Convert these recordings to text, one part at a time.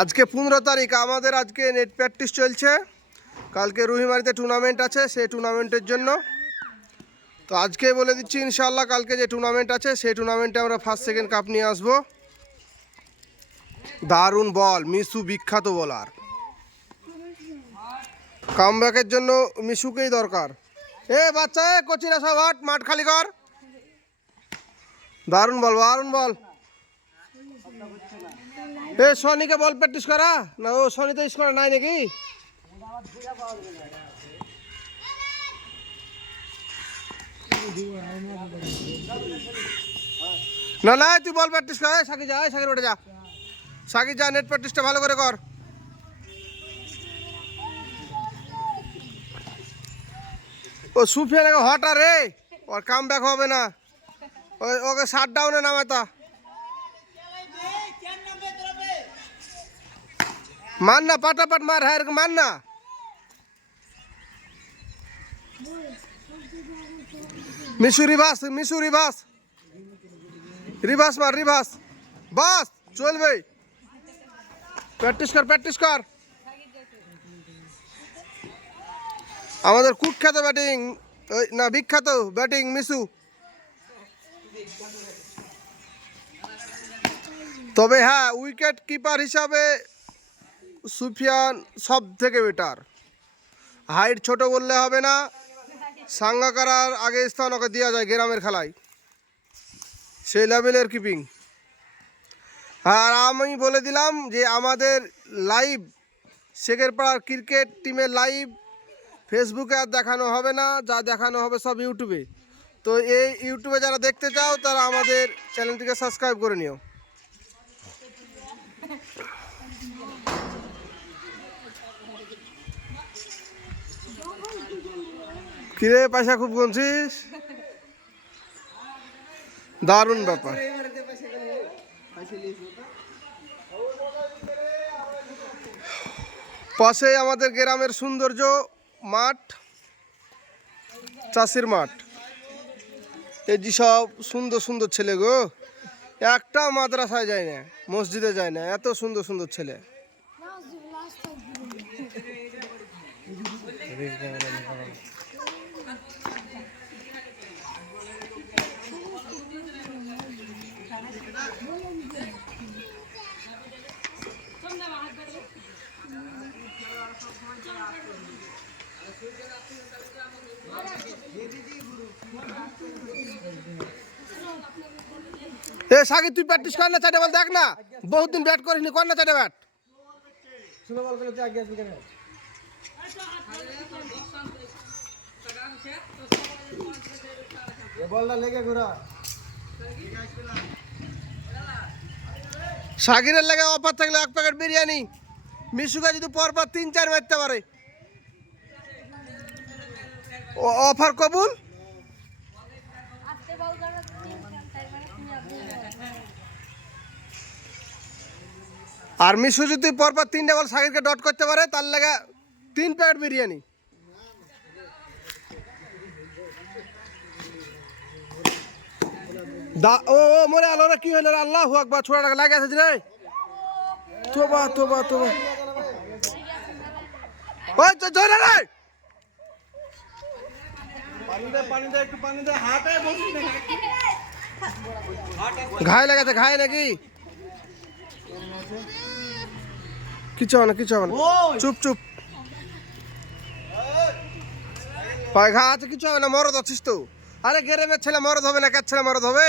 আজকে 15 তারিখ আমাদের আজকে নেট প্র্যাকটিস চলছে। কালকে রুহিমারিতে টুর্নামেন্ট আছে, সেই টুর্নামেন্টের জন্য তো আজকে বলে দিচ্ছি ইনশাআল্লাহ কালকে যে টুর্নামেন্ট আছে সেই টুর্নামেন্টে আমরা ফার্স্ট সেকেন্ড কাপ নিয়ে আসবো। দারুণ বল, মিশু বিখ্যাত বোলার, কামব্যাকের জন্য মিশুকেই দরকার। এ বাচ্চা, এ কোচিরা সব হাট, মাঠ খালি কর। দারুণ বল, দারুণ বল। এ সনিকে বল প্র্যাকটিস করা না, ও সনিতে স্কোর নাই নাকি? না না, তুই বল প্র্যাকটিস কর। সাকি যা, সাকির উঠে যা, সাকি যা, নেট প্র্যাকটিসটা ভালো করে কর। ও সুফিয়ান হটা রে, ওর কাম ব্যাক হবে না, ওকে শাট ডাউনে নামাতা। মান না, পাটাপাট মার, হ্যাঁ মান না। Mishu reverse, Mishu reverse, reverse মার, রিভার্স, বাস চলবে। প্র্যাকটিস কর, প্র্যাকটিস কর। আমাদের কুখ্যাত ব্যাটিং, না বিখ্যাত ব্যাটিং মিশু। তবে হ্যাঁ, উইকেট কিপার হিসাবে সুফিয়ান সব থেকে বেটার। হাইট ছোট বললে হবে না, সাঙ্গাকারার আগে স্থান ওকে দেওয়া যায় গ্রামের খেলায়, সেই লেভেলের কিপিং। আর আমি বলে দিলাম যে আমাদের লাইভ শেখেরপাড়ার ক্রিকেট টিমের লাইভ ফেসবুকে আর দেখানো হবে না, যা দেখানো হবে সব ইউটিউবে। তো এই ইউটিউবে যারা দেখতে চাও তারা আমাদের চ্যানেলটিকে সাবস্ক্রাইব করে নিও। কিরে পয়সা খুব গুনছিস, দারুণ ব্যাপার। পাশে আমাদের গ্রামের সৌন্দর্য মাঠ, চাষির মাঠ। এই যে সব সুন্দর সুন্দর ছেলে গো, একটা মাদ্রাসায় যায় না, মসজিদে যায় না, এত সুন্দর সুন্দর ছেলে। এ সাকি, তুই প্র্যাকটিস কর না, চারটে বল দেখ না, বহুত দিন ব্যাট করিসনি, কর না চারটে ব্যাট। সাকিরের লাগে অফার থাকলে 1 প্যাকেট বিরিয়ানি, মিশুকে যদি পরপর 3-4 মারতে পারে অফার কবুল। আর মিশু যদি পরপর 3টে বল সাকিরকে ডট করতে পারে তার লাগে 3 প্যাকেট বিরিয়ানি। ও ও মরে আলো রে, কি হলো রে? আল্লাহু আকবার, ছোড়া টাকা লাগে আছে রে। তোবা তোবা তোবা, ওই তো জোরে রে, পানি দে, পানি দে, একটু পানি দে, হাতে বসি না, ঘায়ে লাগাতে, ঘায়ে নাকি? কিছু হবে না, কিছু হবে না, চুপ চুপ, পায়ে ঘা আছে, কিছু হবে না, মরদ আছিস তো। আরে গ্রামের ছেলে মরদ হবে না, কার ছেলে মরদ হবে?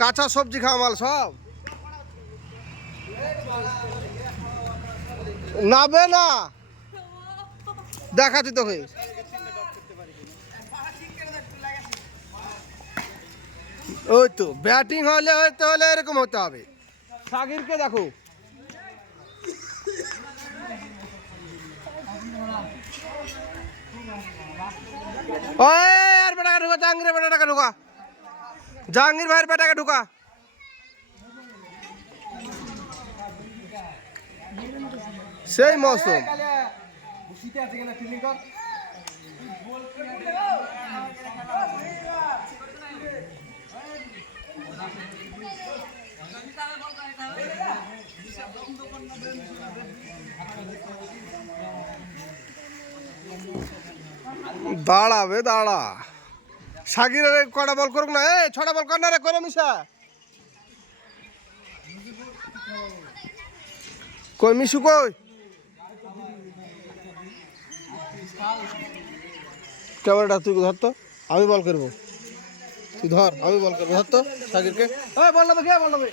কাঁচা সবজি খাওয়া মাল সব নাবে না, দেখাচ্ছি তোকে। ওই তো ব্যাটিং হলে হতে হলে এরকম হতে হবে। সাকিরকে দেখো, আর বেটাকে ঢুকা, জাহাঙ্গীরের বেটাটাকে ঢুকা, জাহাঙ্গীর ভাইয়ের বেটাকে ঢুকা। সেই মৌসুম দাঁড়াবে দাঁড়া। সাকিরের কটা বল করুক না, এ ছটা বল কর না রে, করে মিশা কই মিশু কই? ক্যামেরাটা তুই ধর তো, আমি বল করবো। তুই ধর, আমি বল করবো, ধর তো সাকিরকে। বল নেবে কে? বল নেবে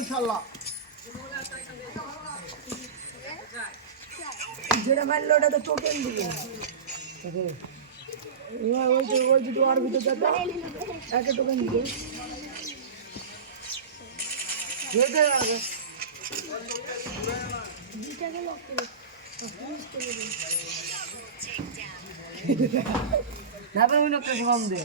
ইনশাল্লাহ। যেটা মারলো ওটা তো টোকেন দিবে। ওই দুটো আর ভিতরে যাবে একটা টোকেন দিবে। না ওই লোকটা কম দে।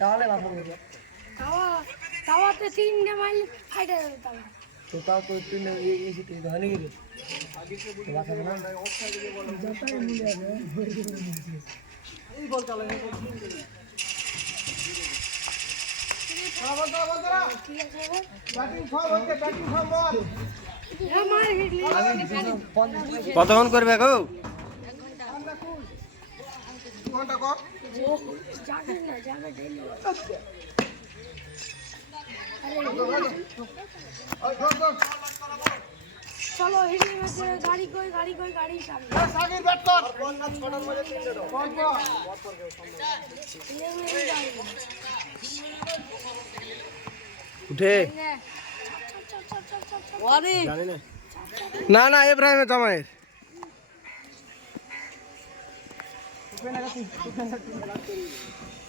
তাহলে বাবা তাওয়াতে তিনটে মাইল ফাইটা যাবে তাওয়া। তো তাও তো তুই এসে তুই ধরে গেলি বাঁচাবে না। ঠিক আছে কতক্ষণ করবে গো? যাবে না যাবে ডেলি। চলো হিলি ম্যাচে গাড়ি কই গাড়ি সামনে। সাকির ব্যাট কর। উঠে না না ইব্রাহিমের জামাইয়ের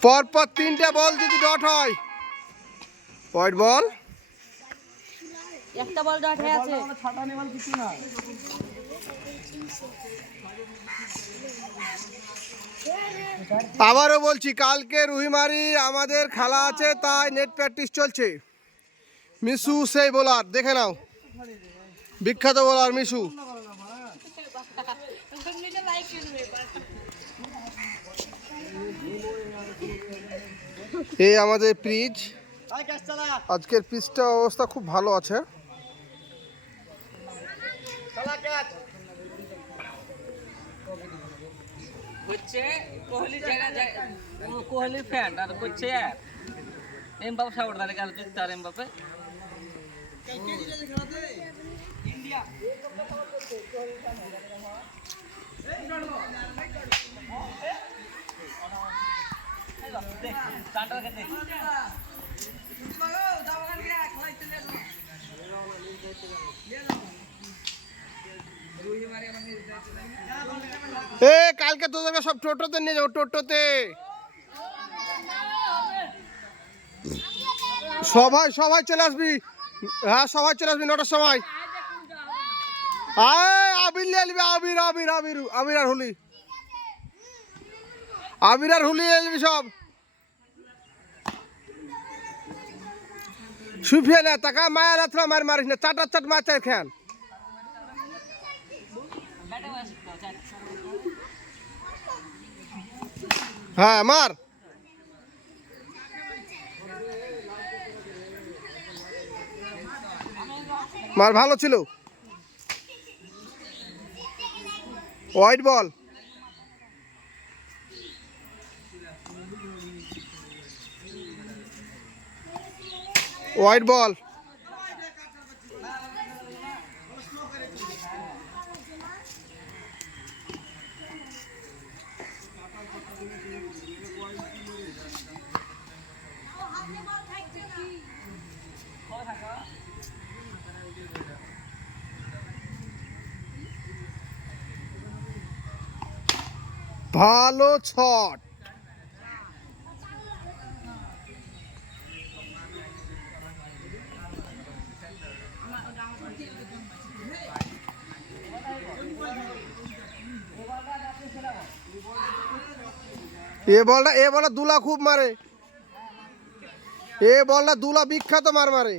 পরপর তিনটে বল যদি ডট হয়, হোয়াইট বল। একটা বল ডট হয়ে আছে। আবারও বলছি, কালকে রুহিমারি আমাদের খেলা আছে, তাই নেট প্র্যাকটিস চলছে। মিশু সেই বোলার, দেখে নাও, বিখ্যাত বোলার মিশু। এই আমাদের পিচ, আজকের পিচটা অবস্থা খুব ভালো আছে। হচ্ছে কোহলি কোহলি ফ্যান আর হচ্ছে এমবাপে সাপোর্ট করে কাল জিততে আর এমবাপে ইন্ডিয়া কালকে তোদেরকে সব টোটোতে নিয়ে যাবো, টোটোতে সবাই সবাই চলে আসবি। হ্যাঁ সবাই চলে আসবি 9টার সময়। আবির নিয়ে আসবি, আবির আবির আবির আবির আর হুলি, আবির আর হুলি আসবি সব। সুফিয়া না টাকা মায়া রাত্রা মার মারিস না, চাটার চাট মার চাই খান। হ্যাঁ মার মার, ভালো ছিল। White ball, white ball. ভালো ছট। এ বলটা দুলা খুব মারে, এ বলটা দুলা বিখ্যাত মার মারে।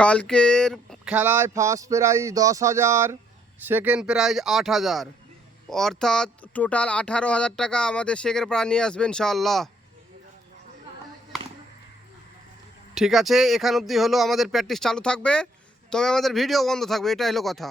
কালকের খেলায় ফার্স্ট প্রাইজ 10,000, সেকেন্ড প্রাইজ 8,000, অর্থাৎ টোটাল 18,000 টাকা আমাদের শেখের পাড়া নিয়ে আসবেন ইনশাআল্লাহ। ঠিক আছে, এখান অবধি হলো, আমাদের প্র্যাকটিস চালু থাকবে, তবে আমাদের ভিডিও বন্ধ থাকবে, এটা হলো কথা।